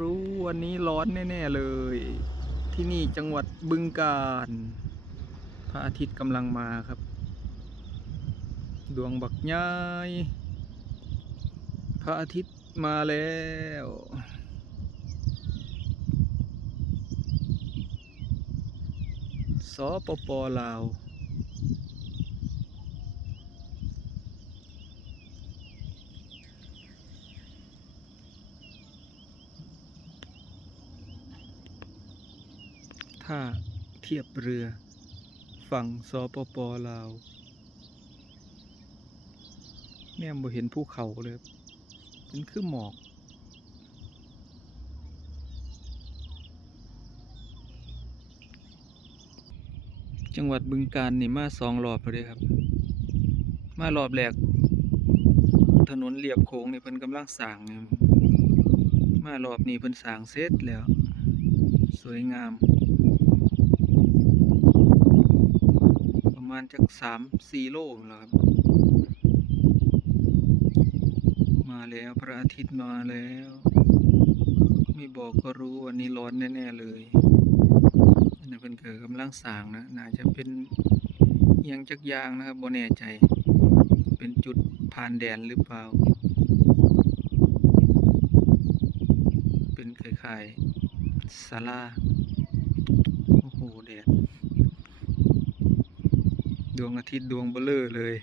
รู้วันนี้ร้อนแน่ๆเลย ที่นี่จังหวัดบึงกาฬพระอาทิตย์กำลังมาครับ ดวงบักใหญ่พระอาทิตย์มาแล้วสปป.ลาวท่าเทียบเรือฝั่งสปป.ลาวแนมบ่เห็นภูเขาเลยเป็นคือหมอกจังหวัดบึงกาฬนี่มา2 รอบแล้วเด้ครับมารอบแรกถนนเลียบโขงนี่เพิ่นกำลังสร้างอยู่มารอบนี้เพิ่นสร้างเสร็จแล้วสวยงามประมาณจัก3-4 โลนั่นแหละครับมาแล้วพระอาทิตย์มาแล้วไม่บอกก็รู้วันนี้ร้อนแน่ๆเลยอันนั้นเพิ่นก็กำลังสร้างนะน่าจะเป็นอิหยังจักอย่างนะครับบ่แน่ใจเป็นจุดผ่านแดนหรือเปล่าเป็นคล้ายๆศาลาโอ้โหแดดดวงอาทิตย์ดวงเบ้อเร่อเลย